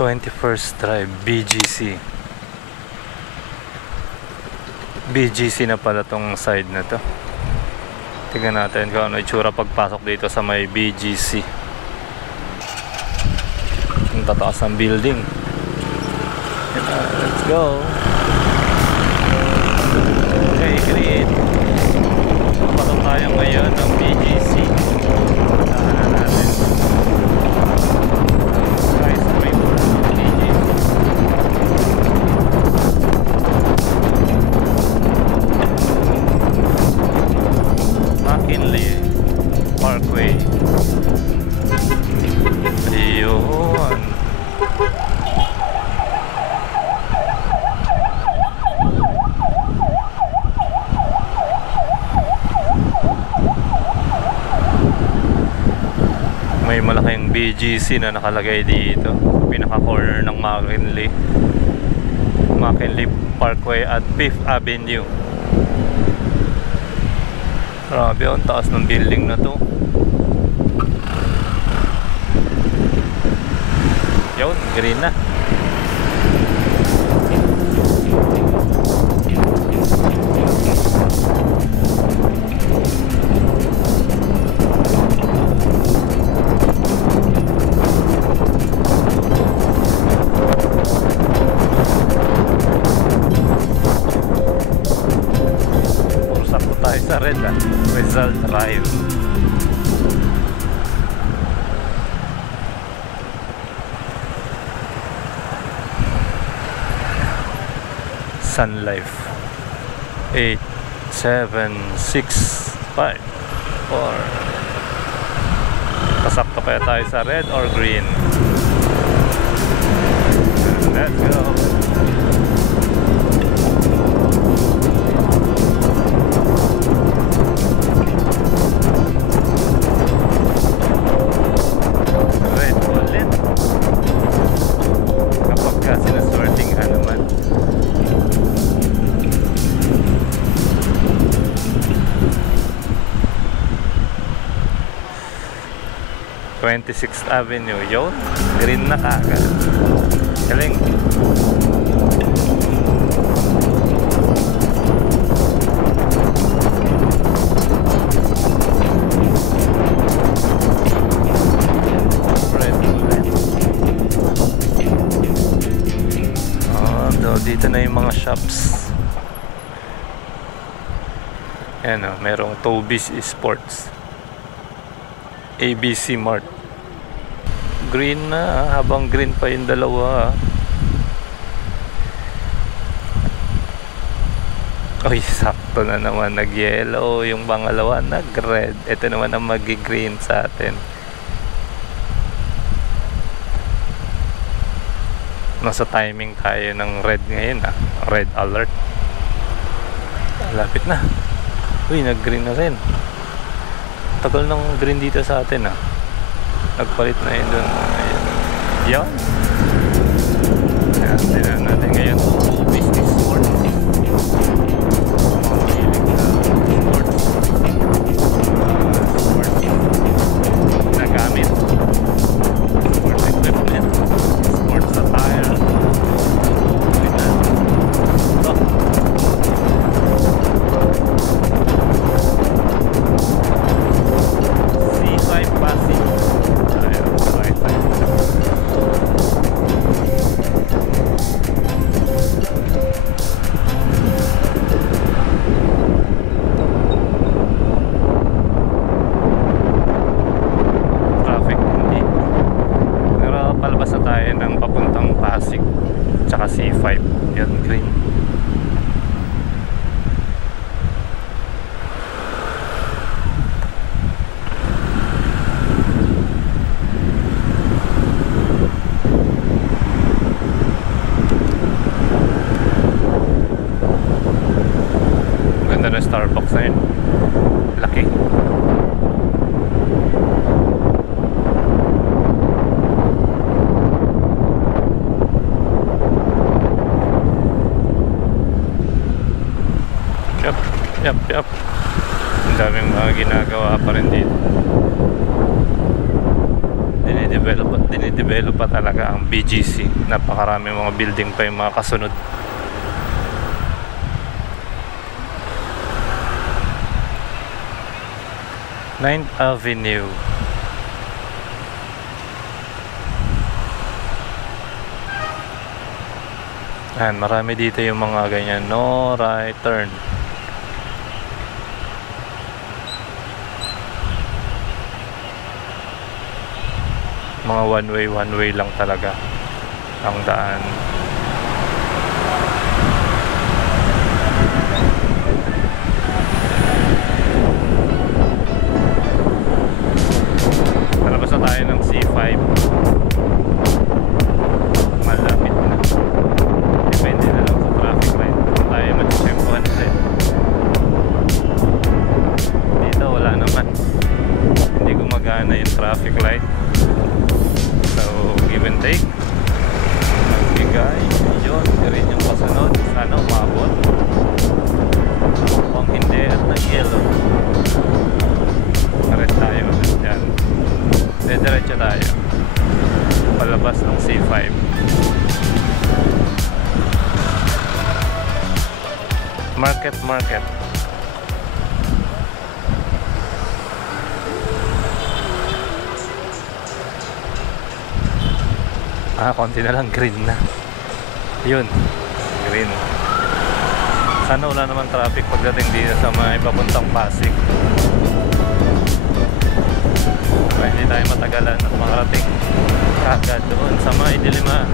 21st Drive, BGC. BGC na pala tong side na to. Tingnan natin kung ano itsura pagpasok dito sa may BGC. Ang tataas ng building. Let's go. Okay, great. Pasok tayo ngayon ng BGC. Tahanan natin. Skyscraper BGC. McKinley Parkway. Ayun. May malaking BGC na nakalagay dito, pinaka-corner ng McKinley Parkway at 5th Avenue. Grabe, ang taas ng building na to. Yun, green na. Sa red Rizal Drive. Sun Life 8765 or pasakto kaya tayo sa red or green. Let's go. Sinaswerting ka naman. 26th Avenue. Yun, green na kagad. Galing. Dito na yung mga shops. Ayan o, merong Tobis Sports, ABC Mart. Green na, habang green pa yung dalawa. Uy, sakto na naman, nag-yellow yung pangalawa, nag-red. Ito naman ang mag-green sa atin. Nasa timing tayo ng red ngayon, red alert. Lapit na. Uy, nag-green na rin. Tagal ng green dito sa atin, nagpalit na yun dun. Yan. Ayan, tinan natin ngayon. Business sports. Nagamit. Sports equipment. Sports attire. C5 Pasig. Ayan, right side. Traffic hindi. Pero palabas na tayo ng papuntang Pasig tsaka C5. Yan, green. Ganda na Starbucks na yun. Laki. Yep. Ang daming mga ginagawa pa rin dito. dinedevelop pa talaga ang BGC. Napakarami mga building pa yung mga kasunod. Ninth Avenue. Ayan, marami dito yung mga ganyan, no right turn. Mga one way lang talaga ang daan. Palabas na tayo ng C5. Malapit na. Depende na lang sa traffic light kung tayo mag-tempuhan din. Dito wala naman, hindi gumagana yung traffic light. So give and take, magbigay yun, rin yung kasunod. Sana umabot. Kung hindi at nag-yellow, karet tayo ulit dyan. Diretso tayo palabas ng C5. Market. Konti na lang, green na. Yun, green. Sana wala naman traffic pagdating dito sa may papuntang Pasig. Para hindi tayo matagalan at makarating kagad doon sa may Diliman.